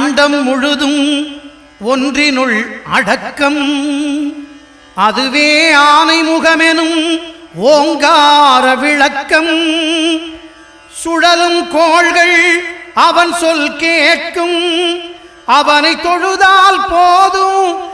அண்டம் முழுதும் ஒன்றினுள் அடக்கம். அதுவே ஆனை முகமெனும் ஓங்கார விளக்கம். சுழலும் கோள்கள் அவன் சொல் கேட்கும். அவனை தொழுதால் போதும்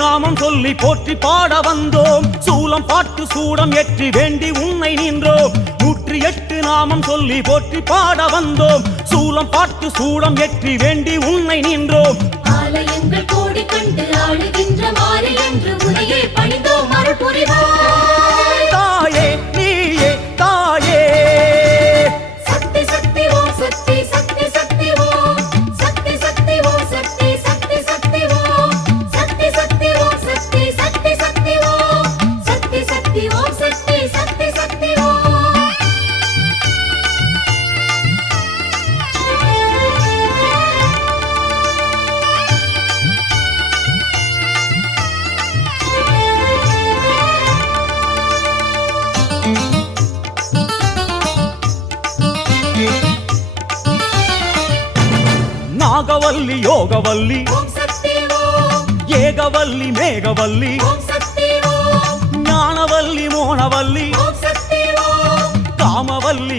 நாமம் சொல்லி போற்றி பாட வந்தோம். சூலம் பாட்டு சூடம் ஏற்றி வேண்டி உன்னை நின்றோம். நூற்றி எட்டு நாமம் சொல்லி போற்றி பாட வந்தோம். சூலம் பாட்டு சூடம் ஏற்றி வேண்டி உன்னை நின்றோம். ஆலயங்கள் கோடி கண்டு ஆளுகின்ற மாறி என்று உனையே பணிந்தோம். மறுபுரிவோம். நாகவல்லி யோகவல்லி ஓம் சக்தி ஓம் ஏகவல்லி மேகவல்லி ஓம் சக்தி ஓம் ஞானவல்லி மோனவல்லி ஓம் சக்தி ஓம் காமவல்லி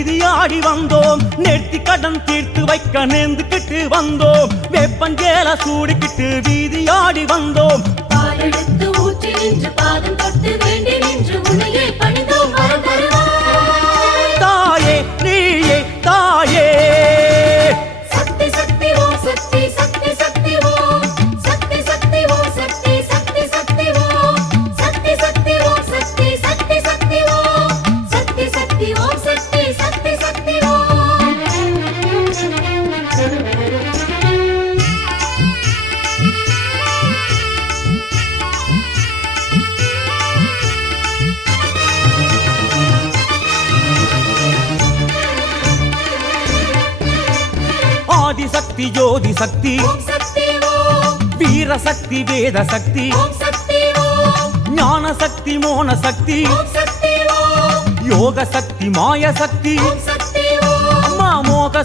வீதி ஆடி வந்தோம். நேர்த்தி கடன் தீர்த்து வைக்க நேர்ந்துக்கிட்டு வந்தோம். வேப்பஞ்சேல சூடிக்கிட்டு வீதி ஆடி வந்தோம். பாலெடுத்து ஊற்றி நின்று பாதம் தொட்டு வேண்டி நின்று உன்னையே ஆதிசக்தி ஜோதி சக்தி ஓம் சக்தி ஓம் வீர சக்தி வேத சக்தி ஓம் சக்தி ஓம் ஞான சக்தி மோன சக்தி ஓம் சக்தி ஓம் யோக சக்தி மாய சக்தி ஓம் சக்தி ஓம் அம்மா மோக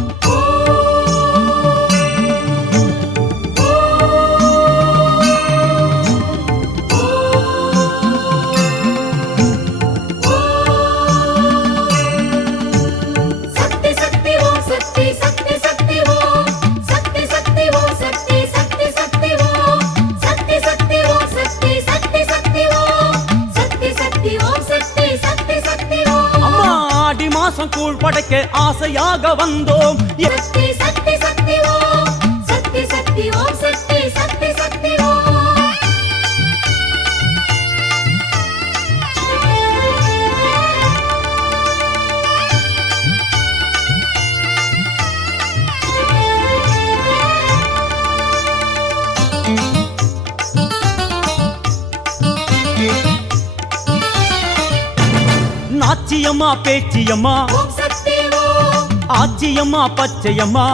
கூழ் படைக்க ஆசையாக வந்தோம். சக்தி சக்தி சக்தி ஓம் சக்தி சக்தி ஓம் சக்தி சக்தி சக்தி ஓம் நாச்சியம்மா பேச்சியம்மா. ஆச்சியம்மா பச்சையம்மா.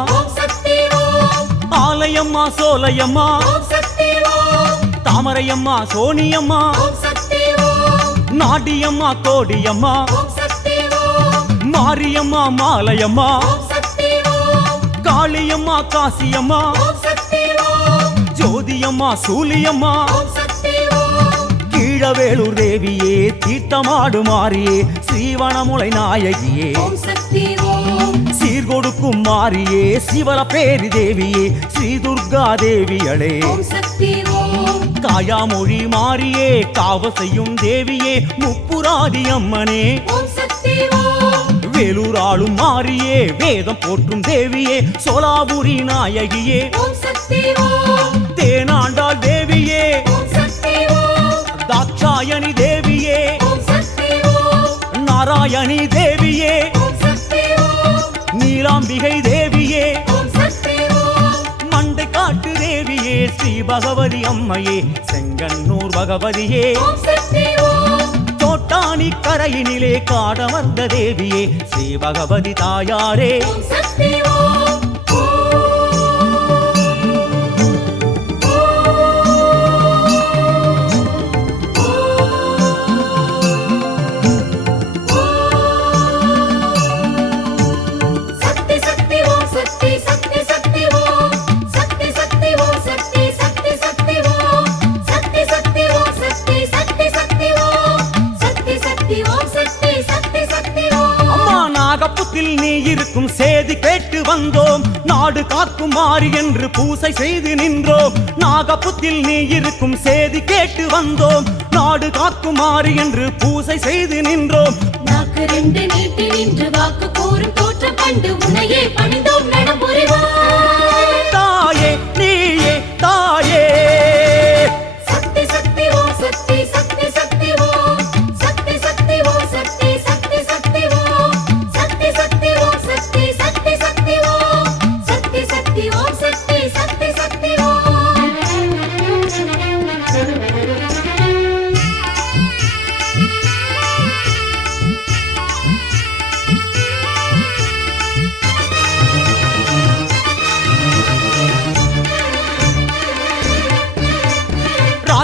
ஆலயம்மா சோலையம்மா. தாமரையம்மா சோனியம்மா. நாடியம்மா கோடியம்மா. மாரியம்மா மாலையம்மா. காளியம்மா காசியம்மா. ஜோதியம்மா சூலியம்மா. ஓம் கீழவேலூர் தேவியே தீர்த்தமாடு மாறியே ஸ்ரீவனமுலை நாயகியே. ஓம் சக்தி மாறியே சிவல பேரி தேவியே ஸ்ரீ துர்கா தேவியளே. ஓம் காயாமொழி மாறியே காவ செய்யும் தேவியே முப்புராதி அம்மனே. ஓம் சக்தி ஓம். வேலூர் ஆளும் மாறியே வேதம் போற்றும் தேவியே சோலாபுரி நாயகியே. தேனாண்டாள் தேவியே. தாட்சாயணி தேவியே. நாராயணி தேவியே. நீலாம்பிகை தேவியே. மண்டை காட்டு தேவியே ஸ்ரீ பகவதி அம்மையே செங்கன்னூர் பகவதியே. தோட்டாணி கரையினிலே காடமர்ந்த தேவியே ஸ்ரீ பகவதி தாயாரே. நாகப்புத்தில் இருக்கும் சேதி கேட்டு வந்தோம். நாடு காக்கும் மாறி என்று பூசை செய்து நின்றோம். நாகப்புத்தில் நீ இருக்கும் சேதி கேட்டு வந்தோம். நாடு காக்கும் மாறி என்று பூசை செய்து நின்றோம். நாக்கு ரெண்டு நீட்டி நின்று வாக்கு கூறும் தோற்றம் கண்டு உன்னையே பணிந்தோம் நடபுரிவாய்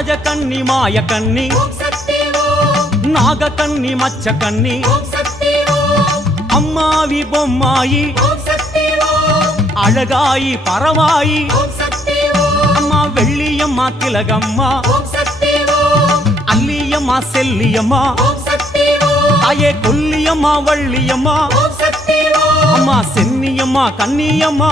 ராஜ கண்ணி மாய கண்ணி. நாக கண்ணி மச்ச கண்ணி. அம்மாவி பொம்மாயி. அழகாயி பரவாயி. அம்மா வெள்ளியம்மா திலகம்மா. அல்லியம்மா செல்லியம்மா. ஓம் தாயே கொல்லியம்மா வள்ளியம்மா. அம்மா சென்னியம்மா கண்ணியம்மா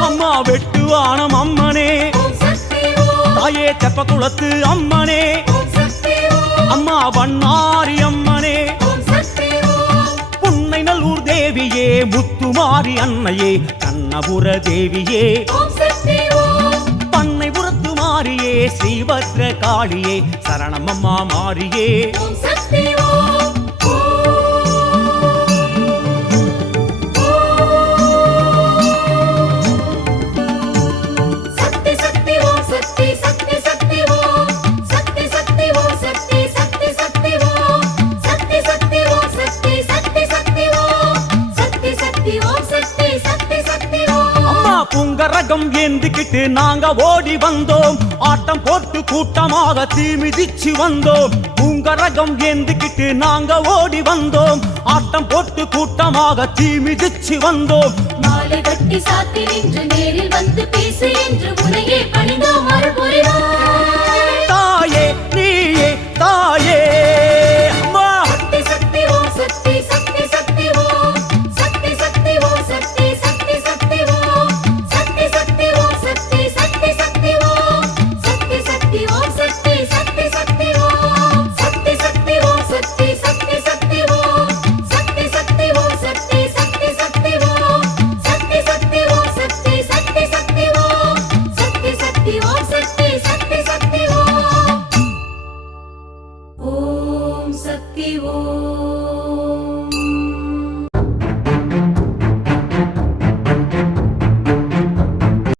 அம்மா வெட்டுவானம் அம்மனே. ஓம் சக்தி ஓம். தாயே தெப்ப குளத்து அம்மனே. அம்மா வண்ணாரி அம்மனே. புன்னை நல்லூர் தேவியே முத்துமாரி அன்னையே கண்ணபுர தேவியே. ஓம் சக்தி ஓம். பண்ணை புறத்து மாறியே ஸ்ரீபத்ர காளியே சரணமம்மா மாறியே. ஓம். புங்கரகம் ஏந்திக்கிட்டு நாங்க ஓடி வந்தோம். ஆட்டம் போட்டு கூட்டமாக தீமிதிச்சு வந்தோம். புங்கரகம் ஏந்திக்கிட்டு நாங்க ஓடி வந்தோம். ஆட்டம் போட்டு கூட்டமாக தீமிதிச்சு வந்தோம். மாலை கட்டி சாத்தி நின்று நேரில் வந்து பேசு என்று உனையே பணிந்தோம். அருள்